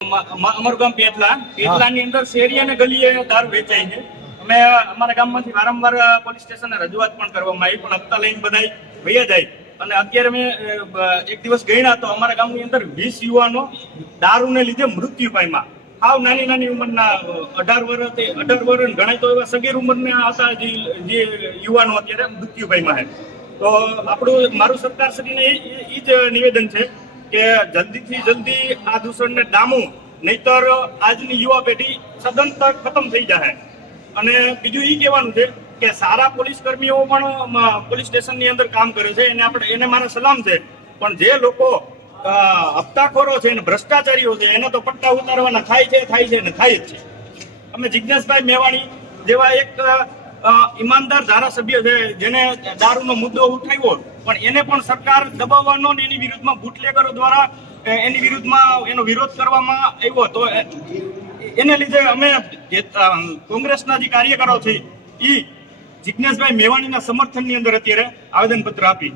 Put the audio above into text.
અમારું ગામ પેટલાની અંદર શેરી અને ગલીએ દારૂ વેચાય છે. અમે અમારા ગામમાંથી વારંવાર પોલીસ સ્ટેશને રજૂઆત પણ કરવામાં આવી, પણ હપ્તા લઈને બધા વૈયા જાય. અને અત્યારે મેં એક દિવસ ગણ્યા તો અમારા ગામની અંદર 20 યુવાનો દારૂને લીધે મૃત્યુ પામ્યા. હાવ નાની ઉંમરના 18 વર્ષ ગણાય તો એવા સગીર ઉંમરના હતા જે યુવાનો અત્યારે મૃત્યુ પામ્યા છે. તો મારું સરકારશ્રીને એ જ નિવેદન છે કે જલ્દીથી જલ્દી આ દૂષણને ડામવું, નહીતર આજની યુવા પેઢી સદંતર ખતમ થઈ જાય. અને બીજું એ કહેવાનું છે કે સારા પોલીસ કર્મીઓ પણ પોલીસ સ્ટેશનની અંદર કામ કરે છે, એને મારા સલામ છે. પણ જે લોકો હપ્તાખોરો છે અને ભ્રષ્ટાચારીઓ છે એને તો પટ્ટા ઉતારવાના થાય છે ને થાય જ છે. અમે જિજ્ઞેશભાઈ મેવાણી જેવા એક ઈમાનદાર ધારાસભ્ય છે જેને દારૂનો મુદ્દો ઉઠાવ્યો, પણ એને પણ સરકાર દબાવવાનો ને એની વિરુદ્ધમાં બુટલેગરો દ્વારા એની વિરુદ્ધમાં એનો વિરોધ કરવામાં આવ્યો. તો એને લીધે અમે કોંગ્રેસના જે કાર્યકરો છે એ જિજ્ઞેશભાઈ મેવાણીના સમર્થનની અંદર અત્યારે આવેદનપત્ર આપી.